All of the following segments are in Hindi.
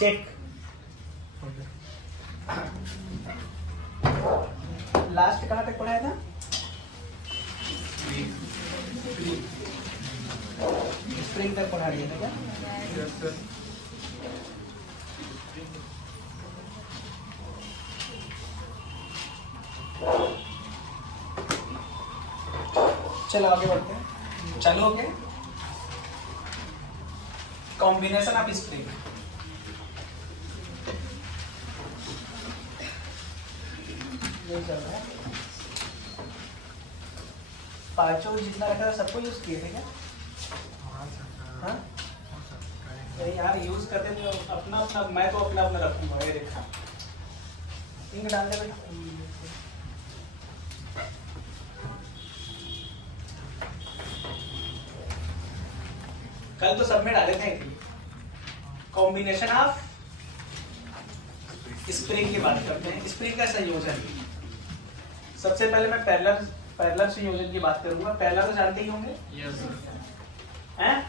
चेक। लास्ट कहाँ तक पढ़ाया था? स्प्रिंग तक पढ़ा दिया था क्या? Yes sir. चलो आगे बढ़ते हैं। चालू हो गया। Combination of spring. ये चल रहा है। पांचों जितना रखा था सबको यूज किए थे क्या? हाँ? अरे यार यूज करते थे अपना अपना, मैं तो अपना अपना रखूंगा। ये देखा इंक डाल दे भाई। कल तो सब में डाले थे। कॉम्बिनेशन ऑफ स्प्रिंग की बात करते हैं। स्प्रिंग का संयोजन। सबसे पहले मैं पैरेलल संयोजन की बात करूंगा। पैरेलल तो जानते ही होंगे यस सर। हैं?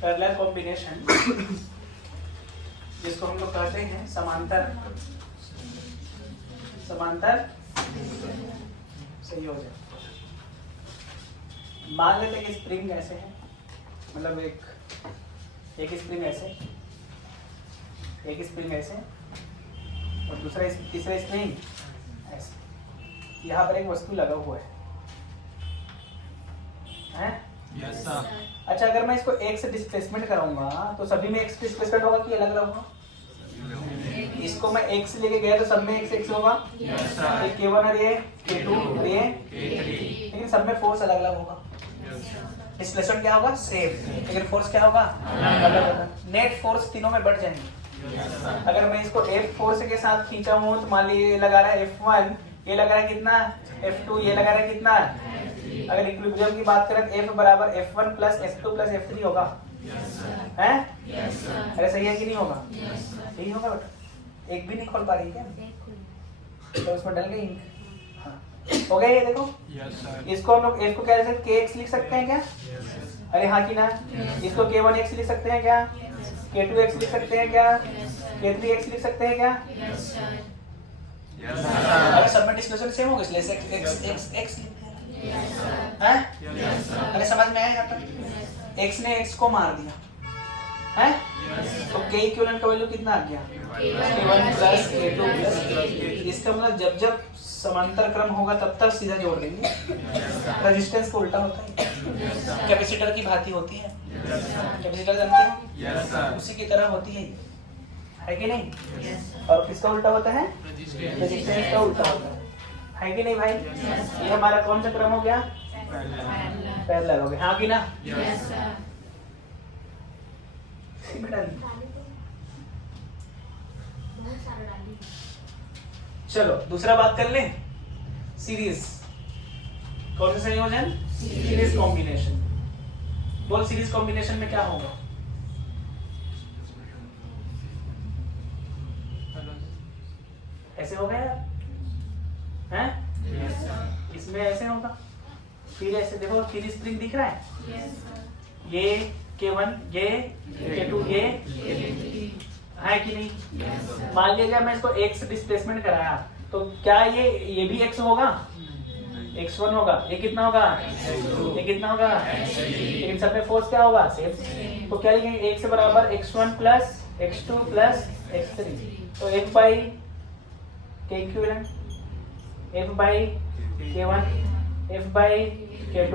पैरेलल कॉम्बिनेशन, जिसको हम लोग कहते हैं समांतर संयोजन। मान लेते हैं कि स्प्रिंग ऐसे है, मतलब एक स्प्रिंग ऐसे, एक स्प्रिंग ऐसे और दूसरा तीसरा स्प्रिंग ऐसे। यहाँ पर एक वस्तु लगा हुआ है? Yes sir. अच्छा, अगर मैं इसको एक से डिस्प्लेसमेंट कराऊंगा तो सभी में एक्स डिस्प्लेसमेंट होगा कि अलग अलग होगा? इसको मैं एक से लेके गया तो सब में एक्स होगा। Yes sir. ये K1 और ये K2 और ये K3। लेकिन सब में फोर्स अलग अलग होगा। डिस्प्लेसमेंट क्या होगा? सेम। लेकिन फोर्स क्या होगा? अलग होगा। नेट फोर्स तीनों में बढ़ जाएंगे। अगर मैं इसको F4 के साथ खींचा हूँ तो मान लीजिए ये लगा रहा है F1, ये लगा रहा है कितना? F2, ये लगा रहा है कितना? अगर इक्विलिब्रियम की बात करें तो F बराबर F1 plus F2 plus F3 होगा। हैं? अरे सही है कि नहीं होगा? यही होगा बेटा। एक भी नहीं खोल पा रही क्या? तो उसमें डल गई इंक। हाँ। हो गया ये देखो। Yes sir. इसको हम लोग F को क्या लिख सकते हैं? KX लिख सकते हैं क्या? अरे हाँ कि ना? इसको K1X लिख सकते हैं क्या? K2X लिख सकते हैं क्या? K3X लिख सकते हैं क्या? अरे सब में डिस्प्लेसमेंट सेम होगा इसलिए X हैं? अरे समझ में आया यहाँ तक? X ने X को मार दिया हैं? तो K इक्विवेलेंट का वैल्यू कितना आ गया? K1 plus K2 plus. इसका मतलब जब जब समांतर क्रम होगा तब तक सीधा जोड़ देंगे। रेजिस्टेंस को उल्टा होता है, कैपेसिटर की भांति होती है। कैपेसिटर जानते हो? Yes sir. उसी की तरह होती है कि नहीं? और किसका उल्टा होता है? रेजिस्टेंस का उल्टा होता है कि नहीं भाई? ये हमारा कौन सा क्रम हो गया? पैरेलल हो गया। हाँ कि ना? चलो दूसरा बात कर लें। सीरीज। कौन सा संयोजन? Series combination. बोल सीरीज कॉम्बिनेशन में क्या होगा? ऐसे हो गया हैं? इसमें ऐसे होगा, फिर ऐसे देखो। थ्री स्प्रिंग दिख रहा है? ये K1, ये K2, ये है कि नहीं? मान लीजिए मैं इसको एक से डिस्प्लेसमेंट कराया तो क्या ये भी x होगा? x1 होगा। ये कितना होगा? ये कितना होगा? लेकिन सब में फोर्स क्या होगा? सेम। तो क्या लिखेंगे? एक से बराबर x1 plus x2 plus x3। तो F by K equivalent, F by K1, F by K2,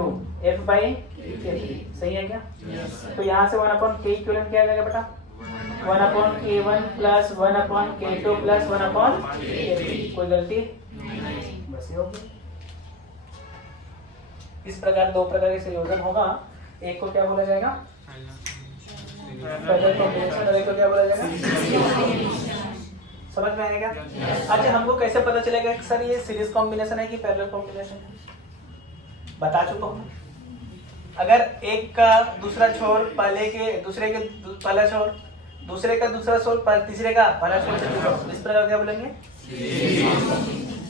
F by K3। सही है क्या? तो यहाँ से 1/K इक्विवेलेंट क्या आ जाएगा बेटा? 1/K1 plus 1/K2 plus 1/K3। कोई गलती? बस ये होगी। इस प्रकार दो प्रकार के संयोजन होगा। एक को क्या बोला जाएगा? Parallel combination. और एक को क्या बोला जाएगा? समझ में आएगा? अच्छा, हमको कैसे पता चलेगा कि सर ये सीरीज कॉम्बिनेशन है कि पैरेलल कॉम्बिनेशन है? बता चुका हूँ। अगर एक का दूसरा छोर पहले के दूसरे के पहला छोर, दूसरे का दूसरा छोर तीसरे का पहला छोर से जुड़ा, इस प्रकार क्या बोलेंगे?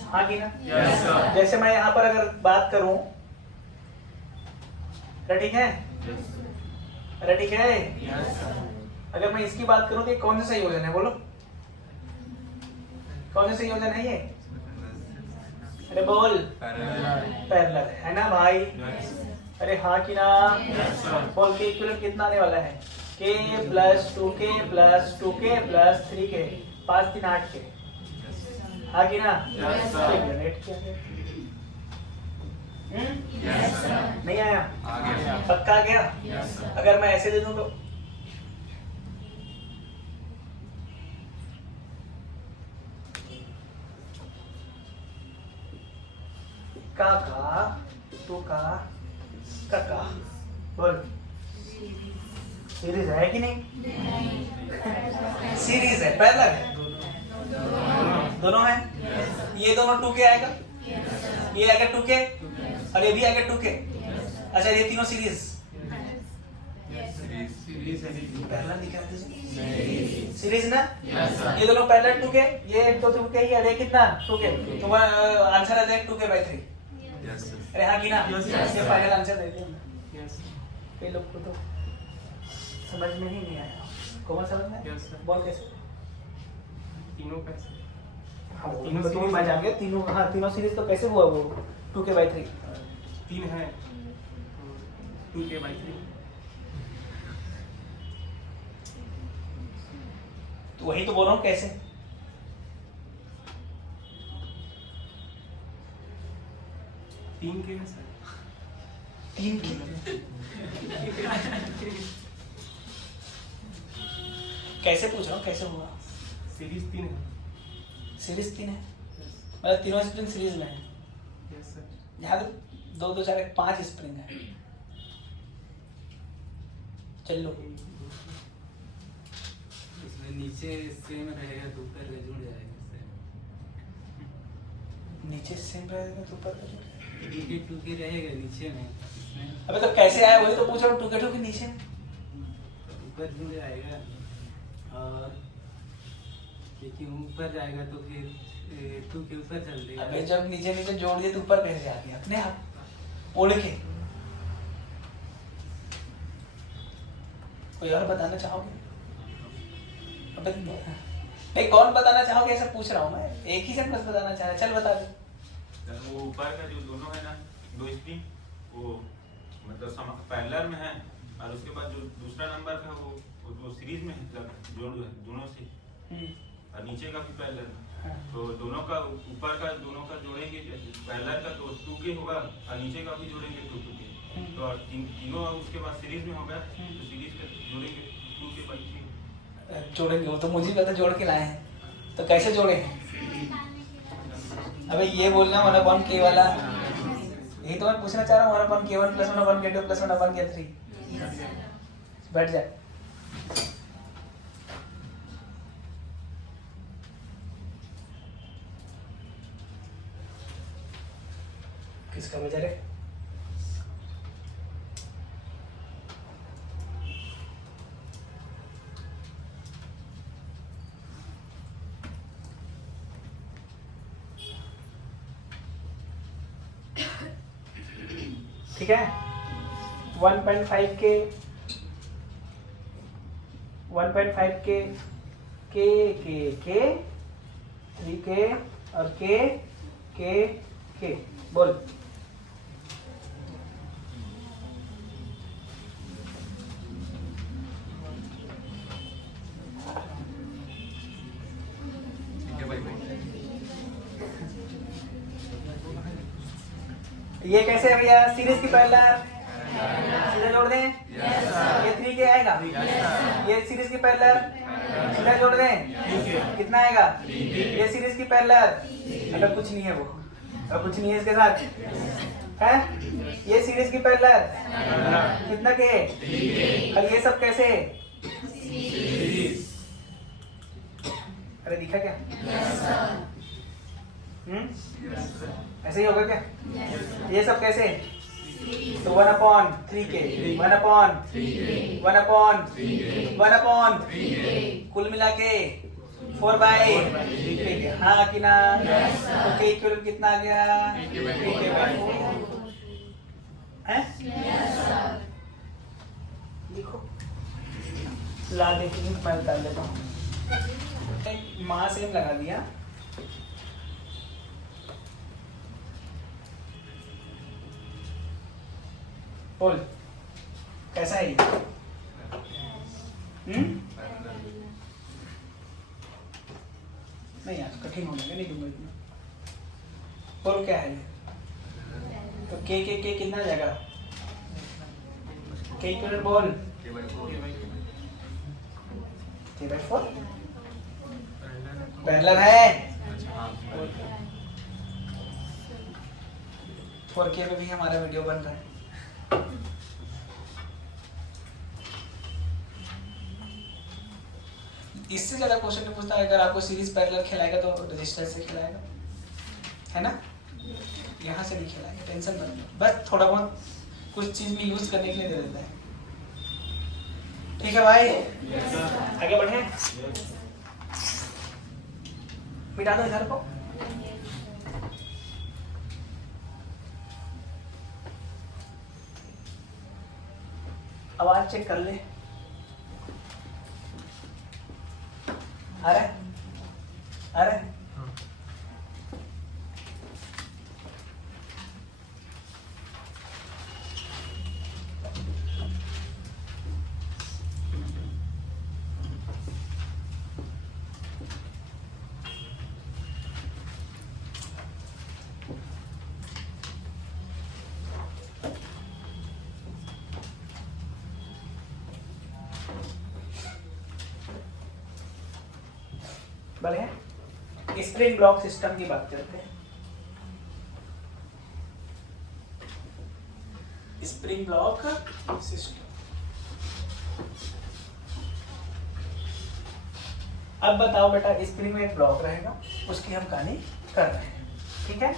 हाँ कि ना? जैसे मैं यहाँ पर अगर बात करूं, ठीक है? ठीक है? अगर मैं इसकी बात करूं तो ये कौन सा संयोजन है बोलो, कौन सा संयोजन है ये? अरे बोल, पैरेलल है ना भाई? अरे हाँ कि ना? बोल के इक्विवेलेंट कितना आने वाला है? k plus 2k plus 2k plus 3k, 5 3 8 k, हाँ कि ना? नेट क्या है? नहीं आया? पक्का आ गया? अगर मैं ऐसे दे दूं तो काका तो का काका बोल, सीरीज है कि नहीं? सीरीज है, पैरेलल है, दोनों है। ये दोनों 2k आएगा, ये आएगा 2k और ये भी आएगा 2k। अच्छा ये तीनों सीरीज पैरेलल दिख रहा है, सीरीज ना? ये दोनों पैरेलल 2k, ये तो 2k ही है, कितना 2k, तो आंसर आ जाएगा 2k/3। अरे हाँ कि ना? ये फाइनल आंसर दे दिया। कई लोग को तो समझ में ही नहीं आया। कौन समझ में? बोल कैसे? तीनों कैसे? हाँ तीनों तो मैं जान गया, तीनों हाँ तीनों सीरीज तो कैसे हुआ वो 2k/3? 3 है 2k/3। तो वही तो बोल रहा हूँ कैसे। तीन के सर, 3 की कैसे पूछ रहा हूँ, कैसे हुआ? सीरीज 3 है। सीरीज 3 है, मतलब तीनों स्प्रिंग सीरीज में है। Yes sir. यहाँ तो 2 2 4 1 5 स्प्रिंग है। चलो इसमें नीचे सेम रहेगा तो ऊपर का जुड़ जाएगा। नीचे सेम रहेगा तो ऊपर का 2k रहेगा नीचे में, इसमें अबे तो कैसे आया वही तो पूछ रहा हूँ। 2k 2 के नीचे ऊपर जुड़ जाएगा और देखिए ऊपर जाएगा तो फिर 2k ऊपर चल देगा। अबे जब नीचे नीचे जोड़ दिए तो ऊपर कैसे आ गया अपने आप ओढ़ के? कोई और बताना चाहोगे? अबे नहीं कौन बताना चाहोगे ऐसा पूछ रहा हूँ मैं, एक ही जन बस बताना चाह रहा। चल बता दे। वो ऊपर का जो दोनों है ना, 2 स्प्रिंग वो मतलब पैरेलल में है, और उसके बाद जो दूसरा नंबर का वो सीरीज में जोड़ दोनों से, और नीचे का भी पैरेलल। तो दोनों का ऊपर का दोनों का जोड़ेंगे, पैरेलल का तो 2k होगा और नीचे का भी जोड़ेंगे तो 2k। तो तीनों उसके बाद सीरीज में होगा तो सीरीज का जोड़ेंगे 2k/3। जोड़ेंगे वो तो मुझे पता, जोड़ के लाए हैं तो कैसे जोड़े हैं? अबे ये बोलना 1/k वाला, यही तो मैं पूछना चाह रहा हूँ। 1/k1 + 1/k2 + 1/k3 बैठ जाए। किसका बजा रे? ठीक है 1.5 के 3k और k बोल। ये कैसे है भैया? सीरीज की पैरेलल सीधा जोड़ दें। ये 3k आएगा। ये सीरीज की पैरेलल सीधा जोड़ दें, कितना आएगा? ये सीरीज की पैरेलल, अगर कुछ नहीं है वो, अगर कुछ नहीं है इसके साथ है। ये सीरीज की पैरेलल कितना के? और ये सब कैसे? अरे दिखा क्या? ऐसे ही होगा क्या? ये सब कैसे? तो 1/3k 1/3 कुल मिला के 4/3 हाँ कि ना? तो k इक्वल कितना आ गया? 3k/4 है। लिखो ला दे इंक मैं उतार लेता हूँ। माँ सेम लगा दिया। बोल कैसा है ये? नहीं यार कठिन हो जाएगा, नहीं दूंगा इतना। बोल क्या है ये? तो के कितना जाएगा? के इक्वल बोल K/4 पैरेलल है। 4K में भी हमारा वीडियो बन रहा है। इससे ज्यादा क्वेश्चन नहीं पूछता है। अगर आपको सीरीज पैरेलल खिलाएगा तो रजिस्टर से खिलाएगा, है ना? यहाँ से नहीं खिलाएगा, टेंशन मत लो। बस थोड़ा बहुत कुछ चीज में यूज करने के लिए दे देता है। ठीक है भाई, आगे बढ़े। मिटा दो इधर को। आवाज चेक कर ले। अरे बढ़े स्प्रिंग ब्लॉक सिस्टम की बात करते हैं। Spring block system. अब बताओ बेटा, स्प्रिंग में एक ब्लॉक रहेगा, उसकी हम कहानी कर रहे हैं। ठीक है,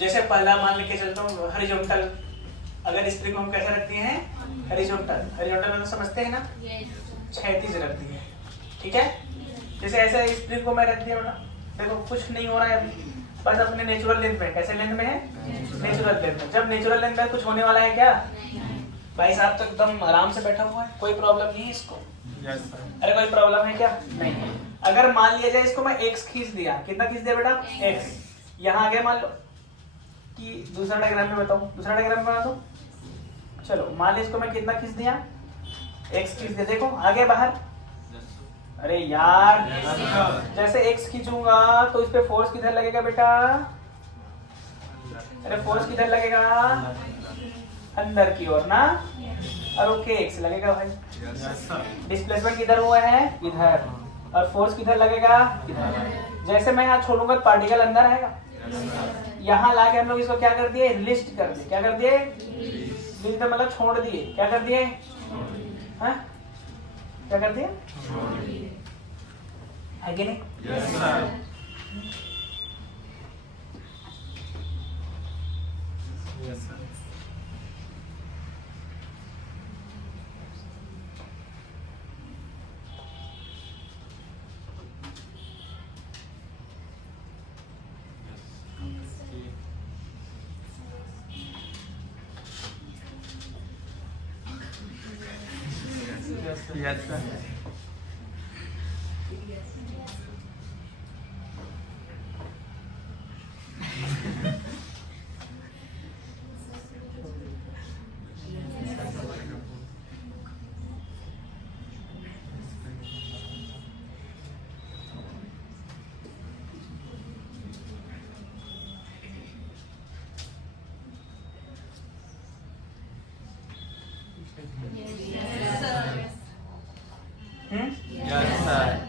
जैसे पहला मान लेके चलता हूँ हॉरिजॉन्टल। अगर स्प्रिंग को हम कैसे रखते हैं? हॉरिजॉन्टल। हॉरिजॉन्टल मतलब समझते हैं ना? क्षैतिज रखती है। ठीक है, जैसे ऐसे स्प्रिंग को मैं रख दिया बेटा, देखो कुछ नहीं हो रहा है अभी, बस अपने नेचुरल लेंथ में। कैसे लेंथ में है? नेचुरल लेंथ में। जब नेचुरल लेंथ में कुछ होने वाला है क्या? भाई साहब तो एकदम आराम से बैठा हुआ है, कोई प्रॉब्लम नहीं है इसको। अरे कोई प्रॉब्लम है क्या? नहीं। अगर मान लिया जाए इसको मैं x खींच दिया, कितना खींच दिया बेटा? x। यहाँ आगे मान लो कि दूसरा डायग्राम में बताओ, दूसरा डायग्राम बना दो। चलो मान लो इसको मैं कितना खींच दिया? x खींच दिया। देखो आगे बाहर। अरे यार जैसे x खींचूंगा तो इस पे फोर्स किधर लगेगा बेटा? अरे फोर्स किधर लगेगा? अंदर की ओर ना। और ओके x लगेगा भाई। डिस्प्लेसमेंट किधर हुआ है? इधर। और फोर्स किधर लगेगा? इधर। जैसे मैं यहाँ छोड़ूंगा तो पार्टिकल अंदर आएगा। यहाँ लाके हम लोग इसको क्या कर दिए? लिस्ट कर दिए। क्या कर दिए? लिस्ट मतलब छोड़ दिए। क्या कर दिए? हाँ क्या कर दिए? है कि नहीं? Yes sir. Yes sir. Yes, sir. Yes, sir.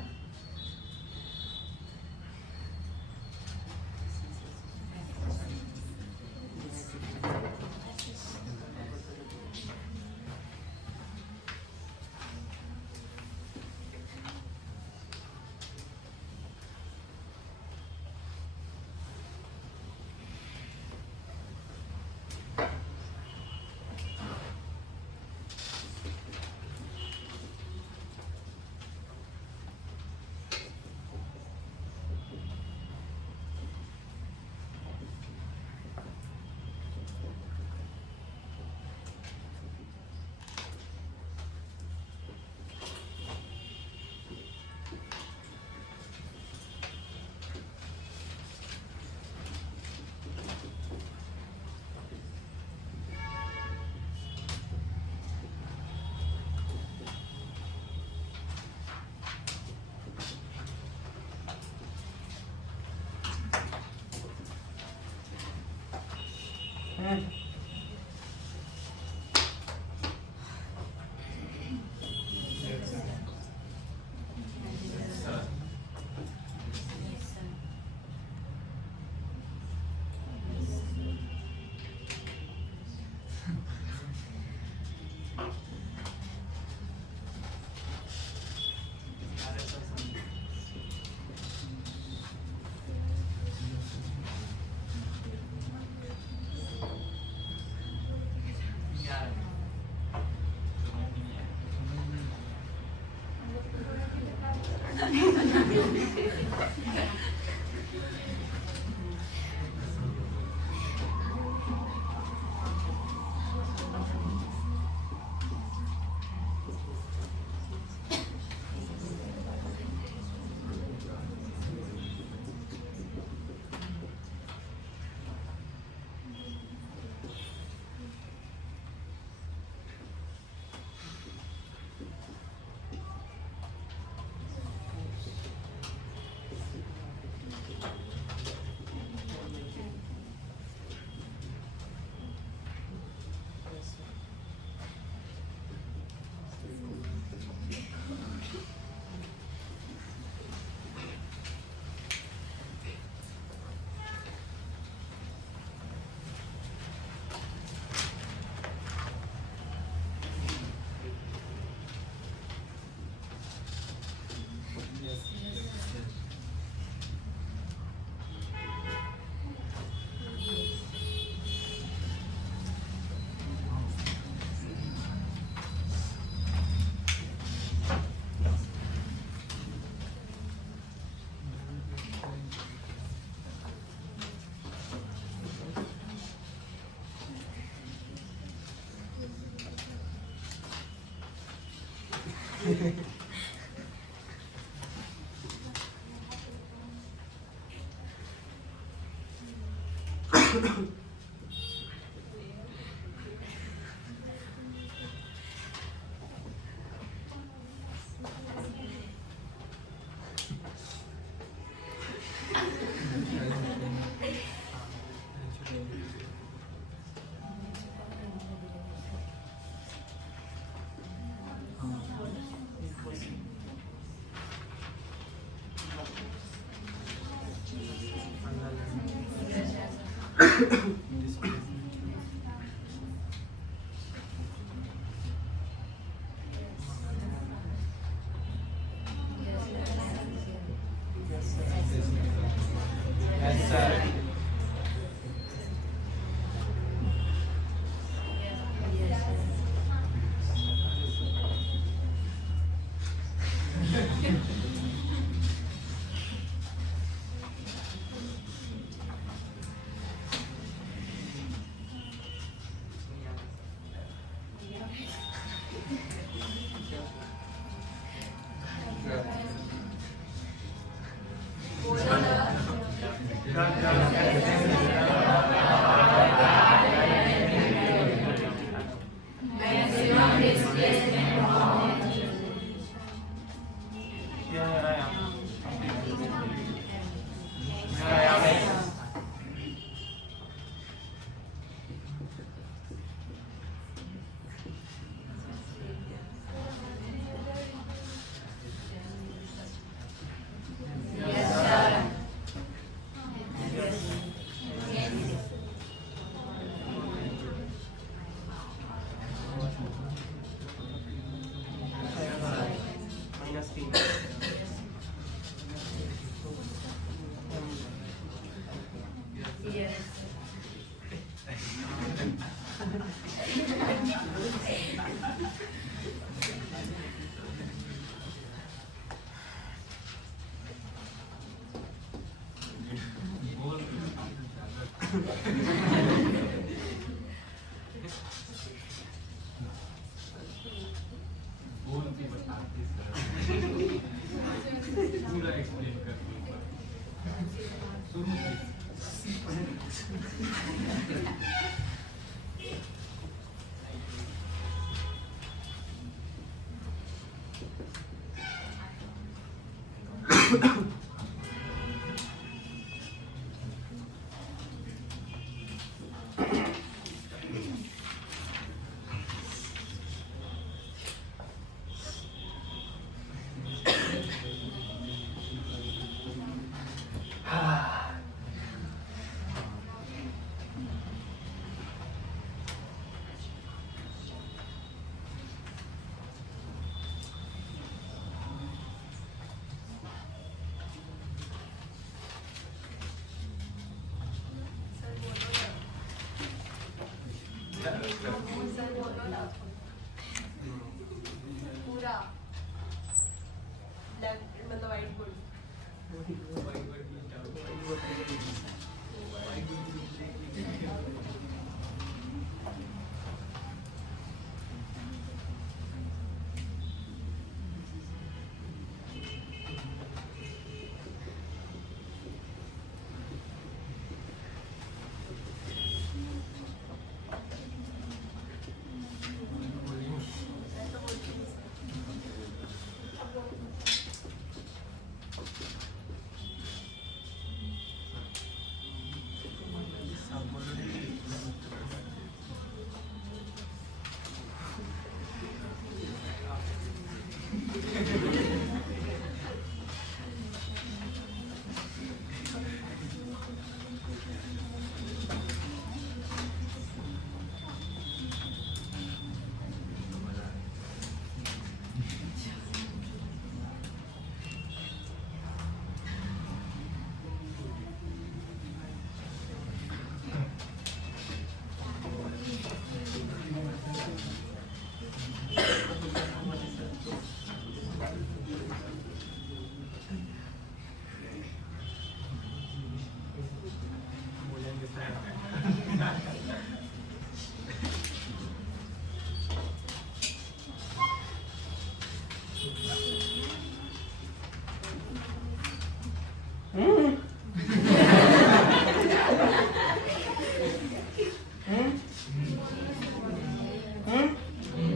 Yes, sir. पूरा एक्सप्लेन कर दो शुरू से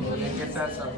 बोलेंगे सर सब।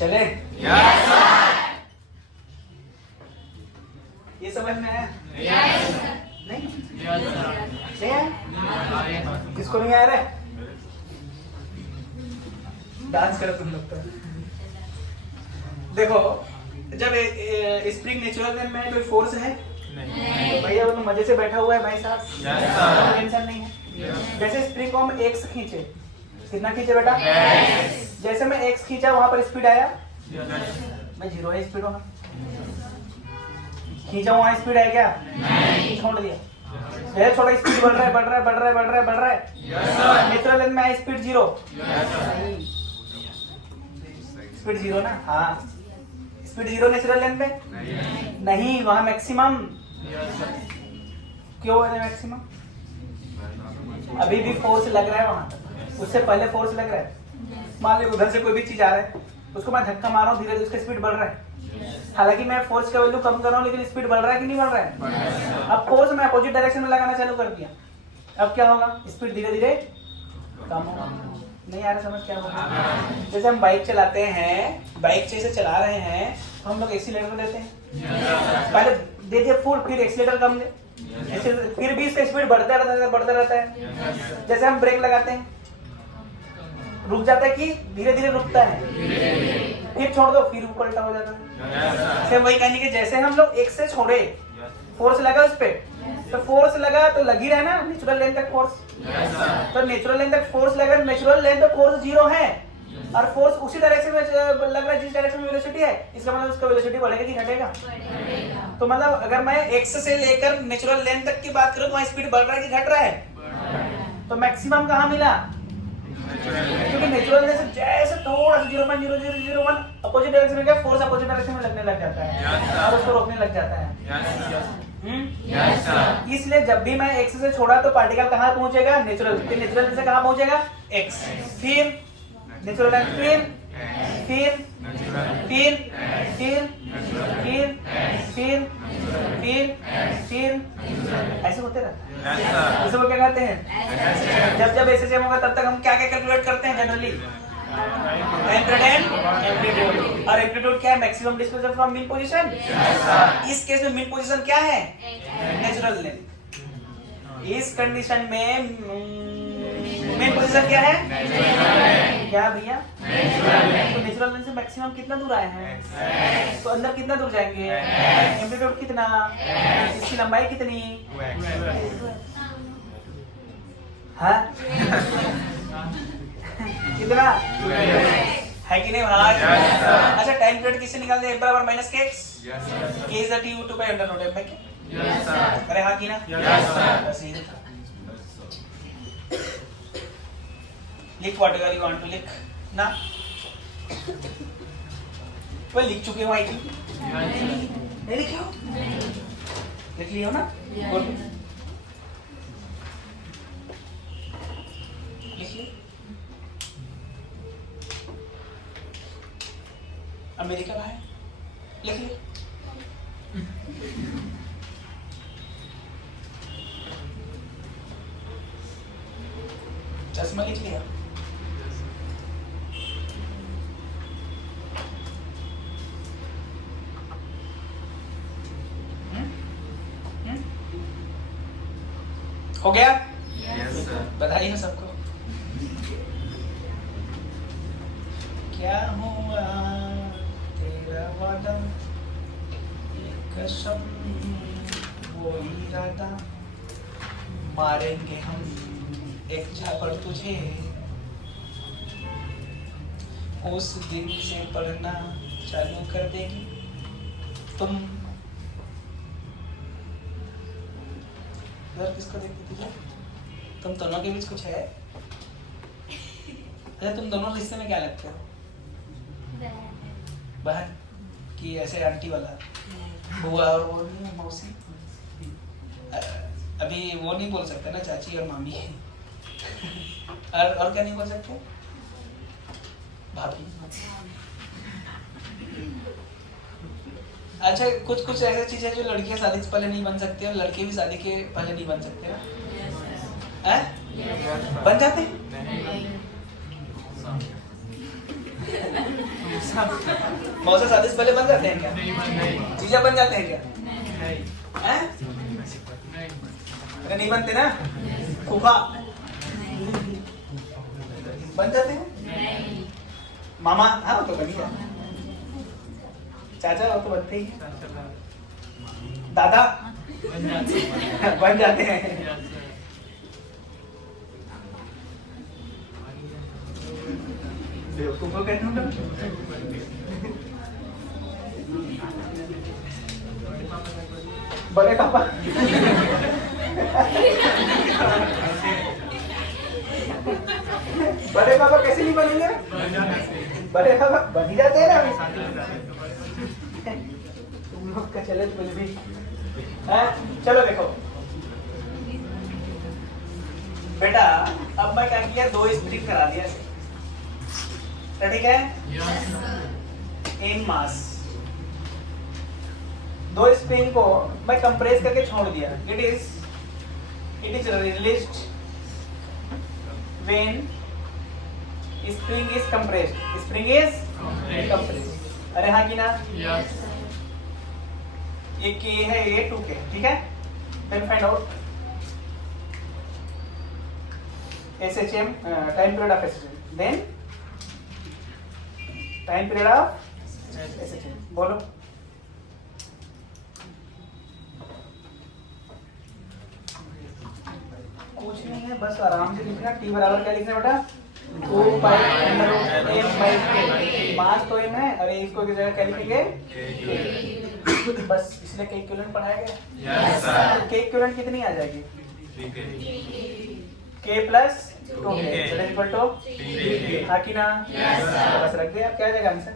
चले ये समझ में आया? नहीं नहीं आया? किसको नहीं आ रहा है? डांस करो तुम लोग तो। देखो जब स्प्रिंग नेचुरल में कोई फोर्स है नहीं, भैया वो तो मजे से बैठा हुआ है भाई साहब, टेंशन नहीं है। जैसे स्प्रिंग को हम एक्स खींचे, कितना खींचे बेटा? जैसे मैं एक्स खींचा वहां पर स्पीड आया, मैं 0 है स्पीड वहां खींचा, वहां स्पीड है क्या? छोड़ दिया। जैसे थोड़ा स्पीड बढ़ रहा है बढ़ रहा है बढ़ रहा है बढ़ रहा है बढ़ रहा है, नेचुरल लेंथ में आई स्पीड 0, स्पीड 0 ना? हाँ स्पीड 0 नेचुरल लेंथ में नहीं, वहां मैक्सिमम। क्यों है मैक्सिमम? अभी भी फोर्स लग रहा है वहां, उससे पहले फोर्स लग रहा है। मान लो उधर से कोई भी चीज आ रहा है, उसको मैं धक्का मार रहा हूँ, धीरे धीरे उसका स्पीड बढ़ रहा है। हालांकि मैं फोर्स का वैल्यू कम कर रहा हूँ लेकिन स्पीड बढ़ रहा है कि नहीं बढ़ रहा है? अब फोर्स मैं अपोजिट डायरेक्शन में लगाना चालू कर दिया, अब क्या होगा? स्पीड धीरे धीरे कम होगा। नहीं आ रहा समझ क्या होगा? जैसे हम बाइक चलाते हैं, बाइक जैसे चला रहे हैं तो हम लोग एक्सीलरेटर देते हैं, पहले दे दिए फुल, फिर एक्सीलरेटर कम दे, फिर भी इसका स्पीड बढ़ता रहता है। जैसे हम ब्रेक लगाते हैं, रुक जाता है कि धीरे धीरे रुकता है, फिर छोड़ दो फिर उल्टा हो जाता है। सेम वही कहने के जैसे हम लोग एक से छोड़े, फोर्स लगा उस पे, तो फोर्स लगा तो लगी रहे ना नेचुरल लेंथ तक फोर्स, तो नेचुरल लेंथ तक फोर्स लगा, नेचुरल लेंथ तो फोर्स 0 है और फोर्स उसी डायरेक्शन में लग रहा है जिस डायरेक्शन में वेलोसिटी है, इसका मतलब उसका वेलोसिटी बढ़ेगा कि घटेगा? तो मतलब अगर मैं x से लेकर नेचुरल लेंथ तक की बात करूं तो वहां स्पीड बढ़ रहा है कि घट रहा है? तो मैक्सिमम कहाँ मिला? क्योंकि नेचुरल लेंथ से जैसे थोड़ा सा 0.0001 अपोजिट डायरेक्शन में क्या फोर्स अपोजिट डायरेक्शन में लगने लग जाता है और उसको रोकने लग जाता है। इसलिए जब भी मैं x से छोड़ा तो पार्टिकल कहाँ पहुंचेगा? नेचुरल से कहाँ पहुंचेगा? x, फिर नेचुरल लेंथ, फिर फिर फिर फिर फिर फिर फिर फिर ऐसे होते रहता है। इसे वो क्या कहते हैं? जब जब ऐसे सेम होगा तब तक हम क्या क्या कैलकुलेट करते हैं generally? Time period and amplitude. और एम्पलीट्यूड क्या है? Maximum displacement from mean position. इस केस में मीन पोजीशन क्या है? Natural length. इस कंडीशन में मीन पोजीशन क्या है? क्या भैया? तो नेचुरल लेंथ से मैक्सिमम कितना दूर आए हैं? तो अंदर कितना दूर जाएंगे? एम्पलीट्यूड कितना? इसकी लंबाई कितनी? हाँ कितना है कि नहीं भाई? अच्छा टाइम पीरियड किससे निकालते हैं? बराबर minus K X, K is the T two by under root F by K. अरे हाँ की ना? बस यही था। लिख व्हाटएवर यू वांट टू लिख ना। वो लिख चुके हो आई थिंक। नहीं लिखे हो? लिख लिए हो ना? गुड। लिखिए। अमेरिका का है, लिख लिए। चश्मा लिख लिया। हो गया? बधाई है सबको। क्या हुआ तेरा वादा, ये कसम वो इरादा, मारेंगे हम एक झापड़ तुझे, उस दिन से पढ़ना चालू कर देगी तुम। किसको देखती थी? तुम दोनों के बीच कुछ है? अच्छा तुम दोनों रिश्ते में क्या लगते हो? बहन की ऐसे आंटी वाला, बुआ और वो नहीं है मौसी। अभी वो नहीं बोल सकते ना चाची और मामी। और क्या नहीं बोल सकते? भाभी। अच्छा कुछ कुछ ऐसी चीजें जो लड़कियां शादी से पहले नहीं बन सकती और लड़के भी शादी के पहले नहीं बन सकते ना? बन जाते हैं? मौसा शादी से पहले बन जाते हैं क्या? जीजा बन जाते हैं क्या? अरे नहीं बनते ना? फूफा बन जाते हैं? मामा हाँ तो बन गया। चाचा वो तो बनते ही। दादा बन जाते हैं। बेवकूफों कहते हैं। बड़े पापा बड़े पापा कैसे नहीं बनेंगे? बड़े पापा बन ही जाते हैं ना। तुम लोग का चले कुछ भी है। चलो देखो बेटा, अब मैं क्या किया, दो स्प्रिंग करा दिया। ठीक है? इन मास दो स्प्रिंग को मैं कंप्रेस करके छोड़ दिया। It is released when spring is compressed. Spring is compressed. अरे हाँ की ना? ये के है, ये 2k। ठीक है? Then find out SHM time period of SHM, then time period of SHM। बोलो कुछ नहीं है, बस आराम से लिखना। T बराबर क्या लिखना बेटा? 2 पाई under root m by k। Mass तो m है, अरे इसको की जगह क्या लिखेंगे? बस इसलिए k इक्विवेलेंट पढ़ाया गया। Yes sir. k इक्विवेलेंट कितनी आ जाएगी? k plus 2k equal to 3k। हाँ कि ना? Yes sir. बस रख दिया। अब क्या आ जाएगा आंसर?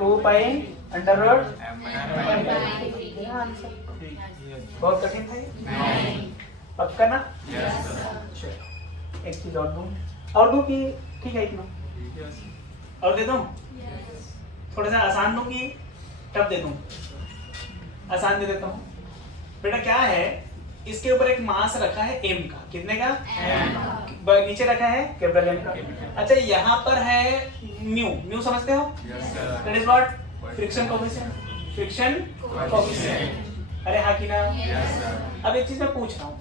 2 पाई अंडर रूट m। आंसर बहुत कठिन था ये? पक्का ना? Yes sir. एक चीज और दूं कि ठीक है इतना? और दे दूं? थोड़ा सा आसान दूं कि टफ दे दूं? आसान दे देता हूँ। बेटा क्या है, इसके ऊपर एक मास रखा है m का, कितने का? नीचे रखा है कैपिटल M का। अच्छा यहाँ पर है म्यू समझते हो? That is what? Friction coefficient. Friction coefficient. अरे हाँ कि ना? अब एक चीज मैं पूछ रहा हूँ,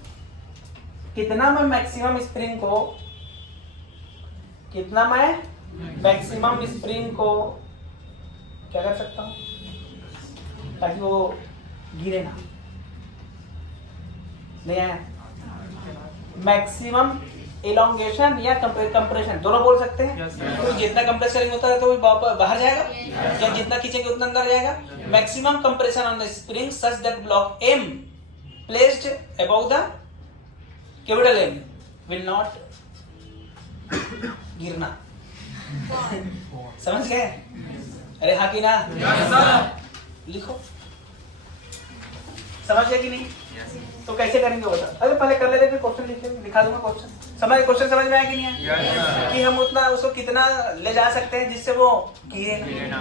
कितना मैं मैक्सिमम स्प्रिंग को क्या कर सकता हूँ ताकि वो गिरे ना? नहीं आया? मैक्सिमम एलोंगेशन या कंप्रेशन दोनों बोल सकते हैं। तो जितना कंप्रेस करेंगे होता है तो बाहर जाएगा, या जितना खींचेंगे उतना अंदर जाएगा। Maximum compression on the spring such that block M placed above the capital M will not गिरना। समझ गए? अरे हाँ कि ना? लिखो। समझ गए कि नहीं? तो कैसे करेंगे बता? अरे पहले कर लेते फिर क्वेश्चन लिख लेंगे, दिखा दूंगा क्वेश्चन। क्वेश्चन समझ में आया कि नहीं आया? कि हम उतना उसको कितना ले जा सकते हैं जिससे वो गिरे ना।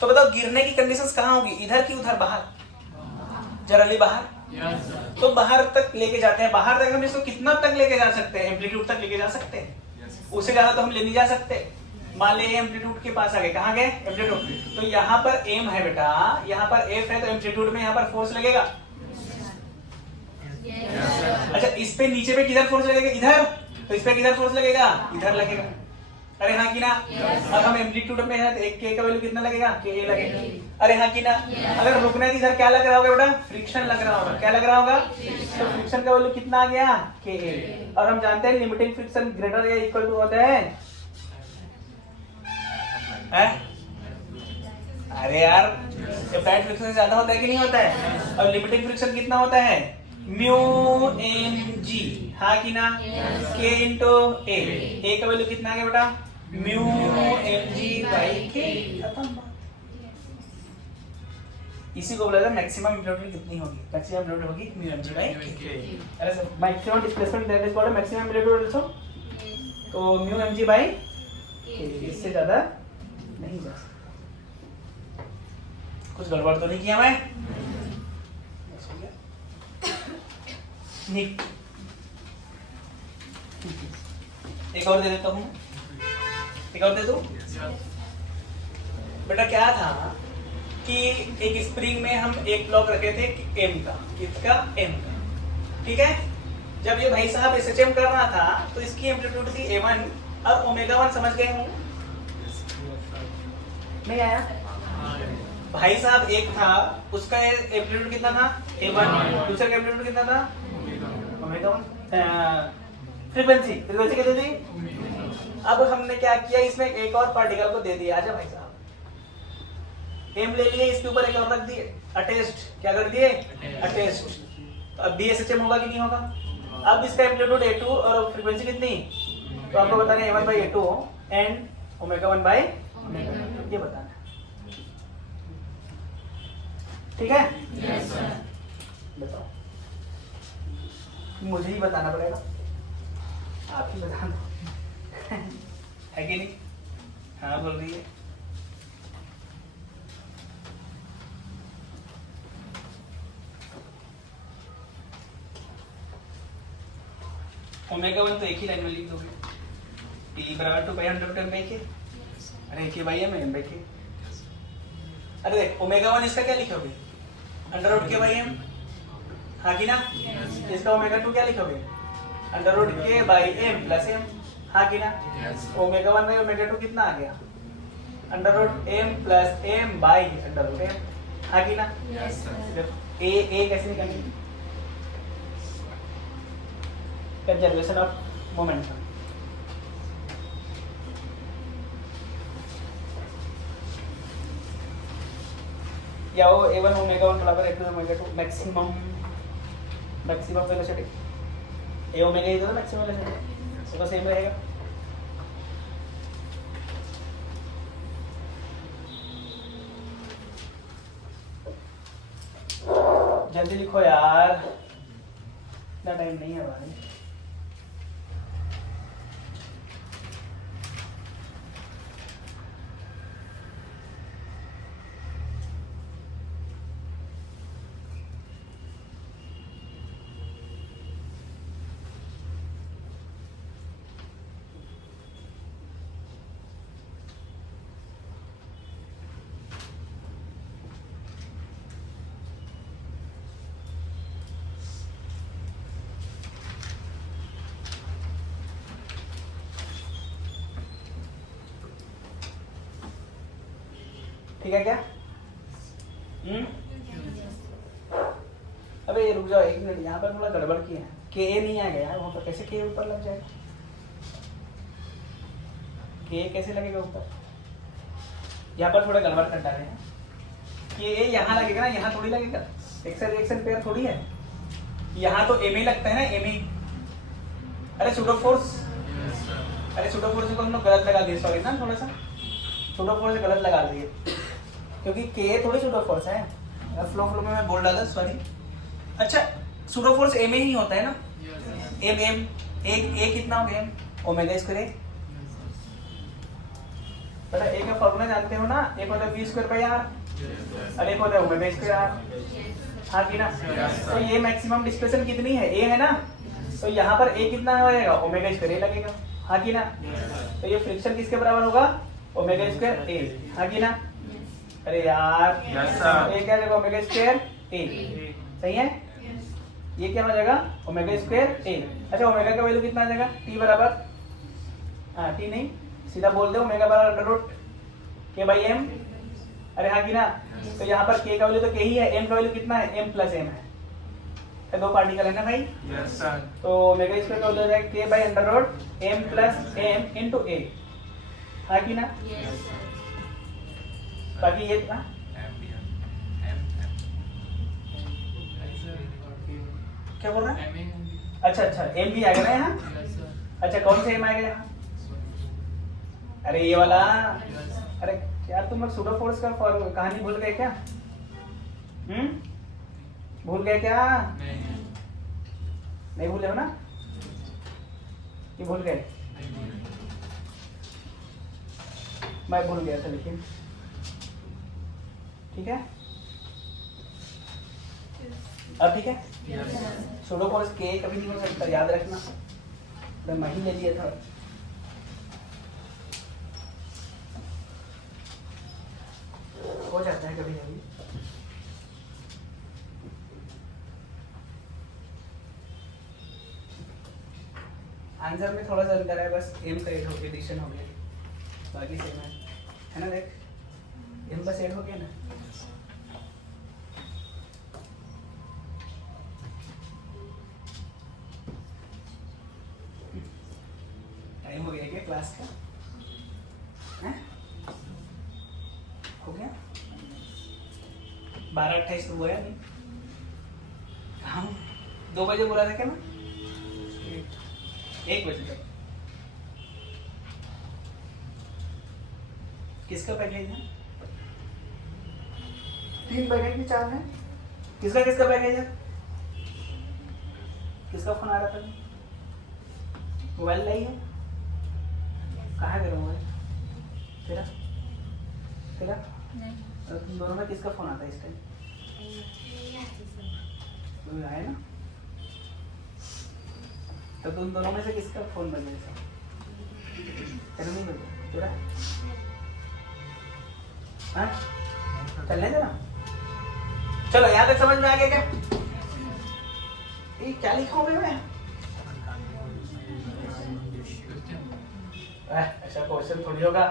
तो बताओ गिरने की कंडीशंस कहाँ होगी, इधर की उधर? बाहर, जनरली बाहर। तो बाहर तक लेके जाते हैं। बाहर तक हम इसको कितना तक लेके जा सकते हैं? एम्पलीट्यूड तक लेके जा सकते हैं। उससे ज्यादा तो हम ले नहीं जा सकते। मान ले एम्पलीट्यूड के पास आ गए, कहाँ गए? एम्पलीट्यूड। तो यहाँ पर M है बेटा, यहाँ पर F है, तो एम्पलीट्यूड में यहाँ पर फोर्स लगेगा। अच्छा इस पे नीचे पे किधर फोर्स लगेगा? इधर। तो इस पे किधर फोर्स लगेगा? इधर लगेगा। अरे हाँ कि ना? अब हम एम्पलीट्यूड में है तो एक K का वैल्यू कितना लगेगा? K लगेगा। अरे हाँ कि ना? अगर रुकना है तो इधर क्या लग रहा होगा बेटा? फ्रिक्शन लग रहा होगा। क्या लग रहा होगा? तो फ्रिक्शन का वैल्यू कितना आ गया? K। और हम जानते हैं लिमिटिंग फ्रिक्शन ग्रेटर या इक्वल टू होता है? अरे यार एप्लाइड फ्रिक्शन से ज्यादा होता है कि नहीं होता है? और लिमिटिंग फ्रिक्शन कितना होता है? Mu mg। हाँ कि ना? K इंटू A का वैल्यू कितना आ गया बेटा? Mu mg by K। खत्म बात। इसी को बोला जाता है मैक्सिमम एम्पलीट्यूड कितनी होगी? मैक्सिमम एम्पलीट्यूड होगी म्यू mg बाई K। अरे sir maximum displacement that is called maximum amplitude also. तो म्यू mg बाई K, इससे ज्यादा नहीं जा सकता। कुछ गड़बड़ तो नहीं किया मैं? एक और दे देता हूँ, एक और दे दो। बेटा क्या था कि एक स्प्रिंग में हम एक ब्लॉक रखे थे M का, किसका? M का। ठीक है, जब ये भाई साहब SHM कर रहा था तो इसकी एम्पलीट्यूड थी A1 और ω1 समझ गए हूँ? नहीं आया? भाई साहब एक था, उसका एम्पलीट्यूड कितना था? A1। दूसरे का एम्पलीट्यूड कितना था? फ्रीक्वेंसी कितनी थी? अब हमने क्या किया, इसमें एक और पार्टिकल को दे दिया। आजा भाई साहब, M ले लिए, इसके ऊपर एक और रख दिए अटेस्ट। क्या कर दिए? अटेस्ट। तो अब भी SHM होगा कि नहीं होगा? अब इसका एम्पलीट्यूड A2 और फ्रीक्वेंसी कितनी? तो आपको बताना है A1 by A2 and ω1 by ω2, ये बताना है। ठीक है? Yes sir. बताओ, मुझे ही बताना पड़ेगा, आप ही बता दो। है कि नहीं? हाँ बोल रही है। ω1 तो एक ही लाइन में लिख दोगे, T बराबर 2π100m/k। अरे K बाई M M/k। अरे देख ω1 इसका क्या लिखोगे? √k/m। हाँ कि ना? इसका ω2 क्या लिखोगे? √k/m + m। हाँ कि ना? ω1 में ω2 कितना आ गया? √m + m/√m। हाँ कि ना? Yes sir. ए कैसे निकालेंगे? Conservation of momentum. या वो A1 ω1 बराबर A2 ω2 maximum velocity. A omega ही तो मैक्सिमम वेलोसिटी, तो सेम रहेगा। जल्दी लिखो यार, इतना टाइम नहीं है भाई। ठीक है क्या? अबे ये रुक जाओ एक मिनट, यहाँ पर थोड़ा गड़बड़ किया है। के ए नहीं आएगा यार वहाँ पर, कैसे के ऊपर लग जाएगा? के कैसे लगेगा ऊपर? यहाँ पर थोड़ा गड़बड़ कर डाले हैं। के ए यहाँ लगेगा ना, यहाँ थोड़ी लगेगा। एक्सेल रिएक्शन पेयर थोड़ी है, यहाँ तो एम लगता है ना, एम। अरे सूडोफोर्स, अरे सूडोफोर्स को हम लोग गलत लगा दिए, सॉरी ना, थोड़ा सा सूडोफोर्स गलत लगा दिए, क्योंकि के थोड़ी सूडोफोर्स है। फ्लो में मैं बोल डाला, सॉरी। अच्छा सूडोफोर्स एम ही होता है ना, एम एम ए कितना हो गया? Omega square. बेटा ए का फॉर्मूला जानते हो ना, एक होता है बी स्क्वायर बाई आर और एक होता है ओमेगा स्क्वायर आर, हाँ कि ना? तो ये मैक्सिमम डिस्प्लेसमेंट कितनी है? ए है ना, तो यहाँ पर ए कितना होएगा? ओमेगा स्क्वायर ए लगेगा, हाँ कि ना? तो ये फ्रिक्शन किसके बराबर होगा? ओमेगा स्क्वायर ए, हाँ कि ना? अरे यार ए क्या जगह? ओमेगा स्क्वायर ए, सही है? ये क्या हो जाएगा? ओमेगा स्क्वायर ए। अच्छा ओमेगा का वैल्यू कितना आ जाएगा? टी बराबर, हाँ टी नहीं, सीधा बोल दो ओमेगा बराबर अंडर रूट के बाई एम। अरे हाँ कि ना? तो यहाँ पर के का वैल्यू तो के ही है, एम का वैल्यू कितना है? एम प्लस एम है, तो दो पार्टिकल है ना भाई? Yes sir. तो ओमेगा स्क्वायर का वैल्यू हो जाएगा के by under root M plus M into A, हाँ कि ना? बाकी ये था क्या बोल रहा है? अच्छा अच्छा एम भी आएगा ना यहाँ? अच्छा कौन सा एम आएगा यहाँ? अरे ये वाला। अरे यार तुम लोग सूडोफोर्स का कहानी भूल गए क्या? भूल गए क्या? नहीं भूले हो ना? कि भूल गए? मैं भूल गया था लेकिन ठीक है, अब ठीक है। सूडोफोर्स के कभी नहीं हो सकता, याद रखना। मैं ही ले लिया था। हो जाता है कभी कभी। आंसर में थोड़ा सा अंतर है, बस एम का एड हो गया, एडिशन हो गया, बाकी सेम है ना? देख एम बस एड हो गया ना। टाइम हो गया क्या क्लास का? हैं? हो गया 12:28 तो हुआ है नहीं? हम 2 बजे बोला था क्या मैं? 1 बजे तक। किसका पैकेज है? 3 पैकेज की 4 है। किसका किसका पैकेज है? किसका फोन आ रहा था? मोबाइल नहीं है? कहाँ है तेरा मोबाइल? तेरा तेरा नहीं। तुम दोनों में किसका फोन आता है इस टाइम? कोई आए ना? तो तुम दोनों में से किसका फोन बजे? तेरा नहीं बजे? तेरा? हाँ चलने देना। चलो यहाँ तक समझ में आ गया क्या? ये क्या लिखा हूँ मैं? अच्छा क्वेश्चन थोड़ी होगा।